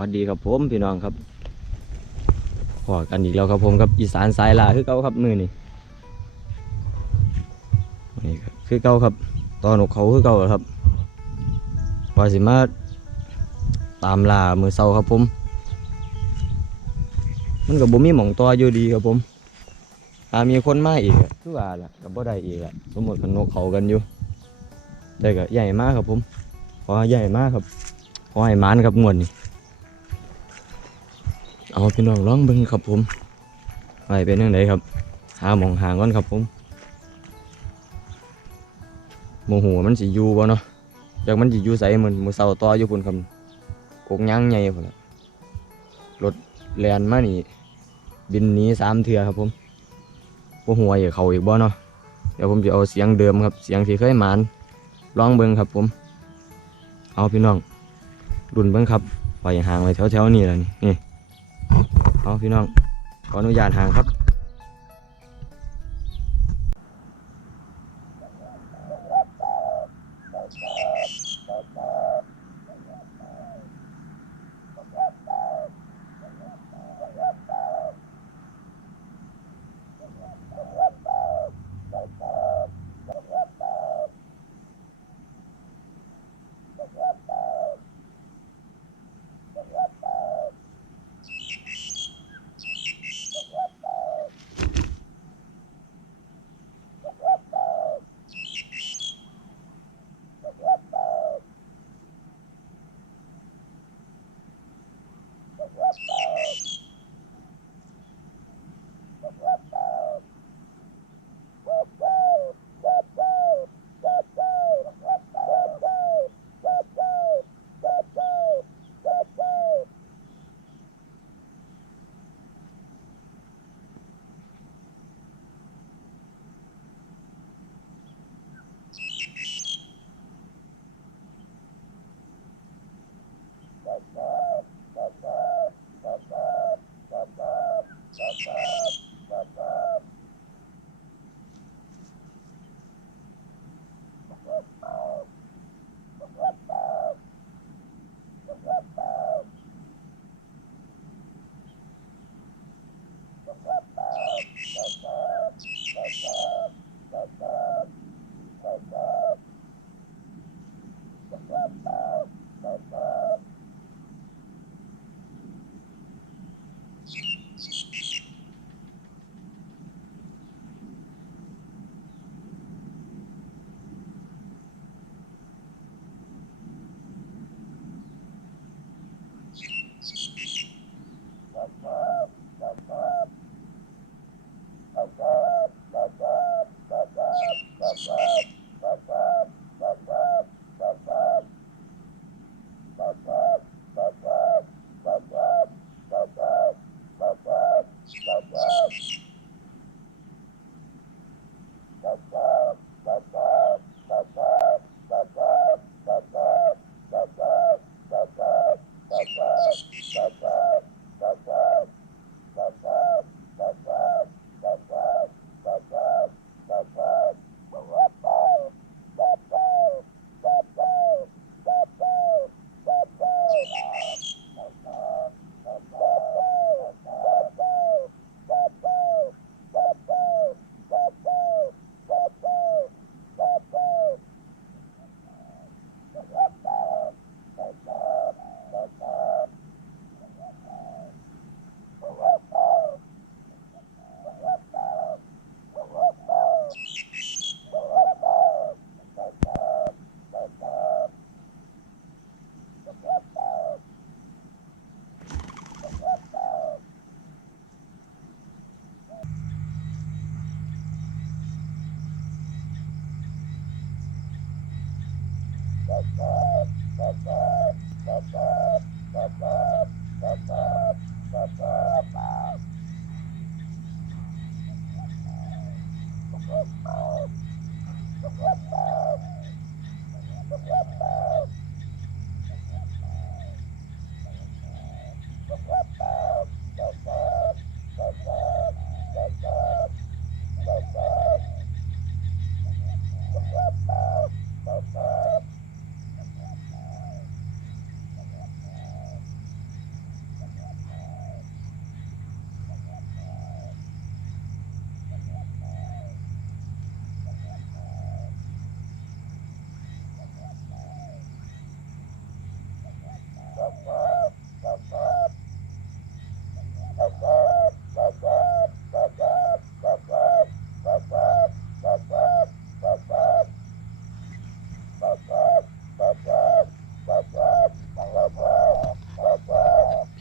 วัสดีครับผมพี่น้องครับพอกันอีกแล้วครับผมกับอีสานสายล่าคือเก่าครับมือนี่คือเก่าครับตอนนกเขาคือเก่าครับว่าสิมาตามล่ามือเสาครับผมมันกับบ่มีหม่องต่ออยู่ดีครับผมมีคนมาอีกคือว่าล่ะกับบ่ได้อีกสมมติกันนกเขากันอยู่ได้ก็ใหญ่มากครับผมขอใหญ่มากครับขอให้มานครับงวดนี้เอาพี่น้องร้องเบิ่งครับผมไปเป็นยังไงครับหาหม่องหางก่อนครับผมโมโหมันสิอยู่บ่เนาะจากมันสิอยู่ใส่เหมือนมือเสาต่ออยู่พุ่นครับกกย่างใหญ่พุ่นละรถแล่นมานี่บินหนี3 เทื่อครับผมบ่หัวอย่าเขาอีกบ่เนาะเดี๋ยวผมจะเอาเสียงเดิมครับเสียงที่เคยหมานร้องเบิ่งครับผมเอาพี่น้องรุ่นเบิ่งครับปล่อยห่างไว้แถวๆนี่แหละนี่เอาพี่น้องขออนุญาตห่างครับ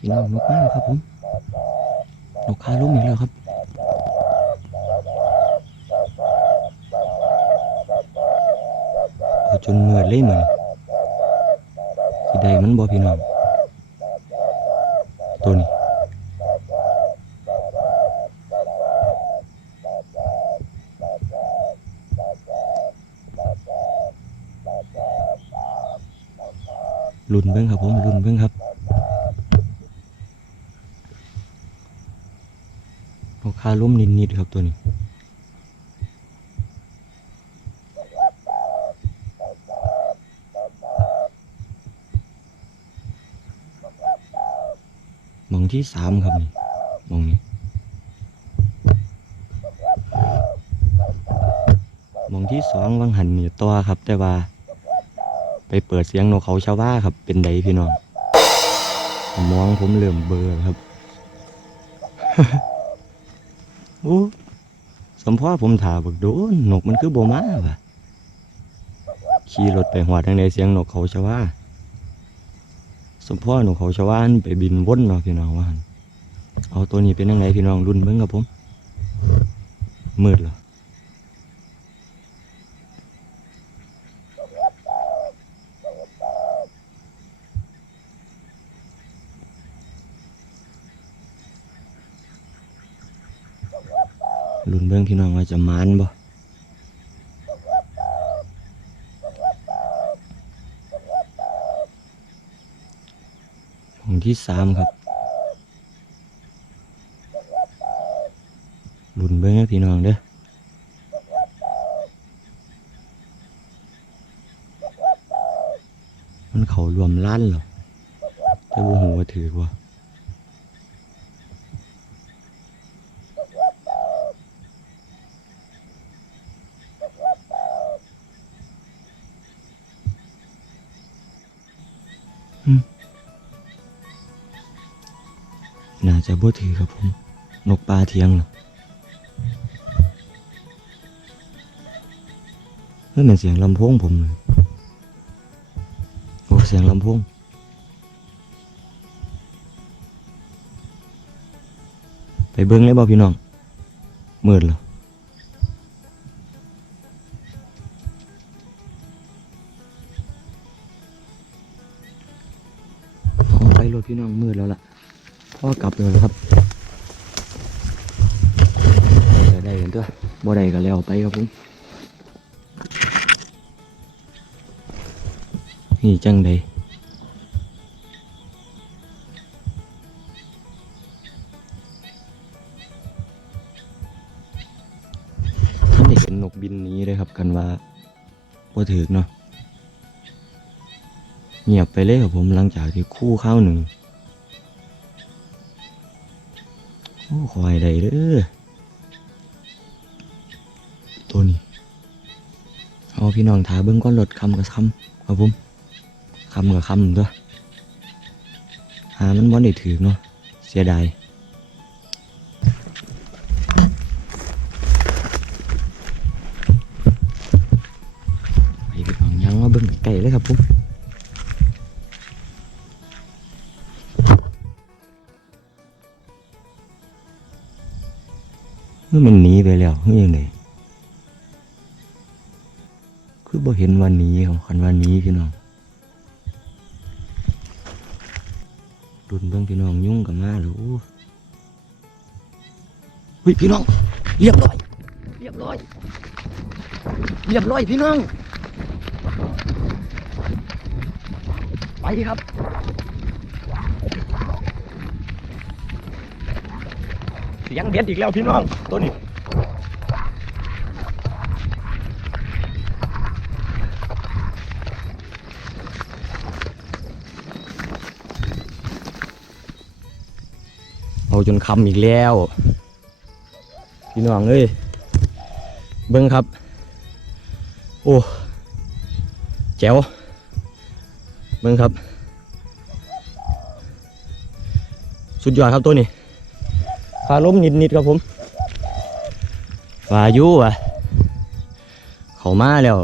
พี่น้องนกมาแล้วครับผมนกคาล้มอีกแล้วครับเอาจนมืดเลยเหมือนสิได้มันบ่พี่น้องตัวนี้ลุ้นเบิ่งครับผมลุ้นเบิ่งครับนกคาล้มนิดๆครับตัวนี้หม่องที่3ครับนี่หม่องนี้หม่องที่2วังหันนี่ตัวครับแต่ว่าไปเปิดเสียงนกเขาชาวบ้าครับเป็นไดพี่น้องมองผมเริ่มเบลอครับ โอ้สมพ่อผมถาบักโดนนกมันคือโบมาว่ะขี่รถไปหัวทางในเสียงนกเขาชาวบ้าสมพ่อนกเขาชาวบ้านไปบินวนเนาะพี่น้องว่าหั่นเอาตัวนี้เป็นยังไงพี่น้องรุ่นเบิ่งครับผมมืดเหรอรุ่นเบิ่งพี่น้องว่าจะมานบ่ของที่3ครับรุ่นเบิ่งนะพี่น้องเด้อมันเขารวมล้านเหรอแต่บ่ฮู้ว่าถือว่าน่าจะบ่ถือครับผมนกปลาเทียงเหรอเฮ้ยมันเสียงลำโพงผมเลยโอ้เสียงลำโพงไปเบิ้งเลยบ่พี่น้องมืดเหรอเอาไปรถพี่น้องมืดแล้วล่ะพ่อกลับเลยครับได้กันตัวบ่ได้ก็แล้วไปครับผมนี่จังใดท่านได้เห็นนกบินนี้เลยครับกันว่าบ่ถึกเนาะเงียบไปเลยครับผมหลังจากที่คู่ข้าวหนึ่งโอ้คอยได้เด้อตัวนี้เอาพี่น้องถาเบิ้งก้อนรถคำกับคำครับผมคำกับคำตัวหามันบ่ได้ถือเนาะเสียดายไปพี่น้องยังมาเบิ้งไก่เลยครับผมมันหนีไปแล้วเฮ้ยยังไงคือบ่เห็นวันนี้ของคันวันนี้พี่น้องรุ่นเบิ่งพี่น้องยุ่งกับมาหรือเฮ้ยพี่น้องเรียบร้อยพี่น้องไปครับเสียงเบ็ดอีกแล้วพี่น้องตัวนี้เอาจนคำอีกแล้วพี่น้องเอ้ยเบิ้งครับโอ้แจ๋วเบิ้งครับสุดยอดครับตัวนี้พาล้มนิดครับผมวายุว่ะเขามาแล้ว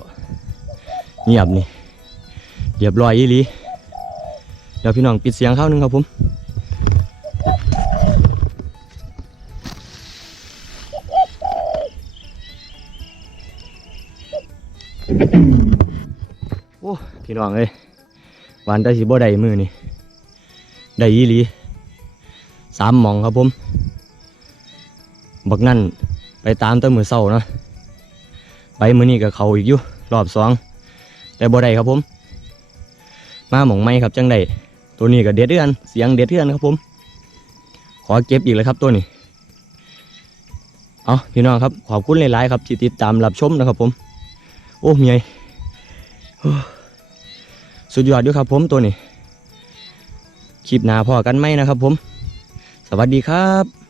เงียบนี่เรียบร้อยอีหลีเดี๋ยวพี่น้องปิดเสียงเข้านึงครับผม พี่น้องเอ้ยหวานแต่สิบ่ได้มือนี่ได้อีหลี3 หม่องครับผมบักนั่นไปตามแต่มือเศร้าเนาะไปมือนี่กับเขาอีกอยู่รอบ2แต่บ่ได้ครับผมมาหม่องไม่ครับจังได้ตัวนี้ก็เด็ดเดือนเสียงเด็ดเดือนครับผมขอเก็บอีกเลยครับตัวนี้เอาพี่น้องครับขอบคุณหลายๆครับที่ติดตามรับชมนะครับผมโอ้เมียสุดยอดด้วยครับผมตัวนี้คลิปหน้าพอกันไหมนะครับผมสวัสดีครับ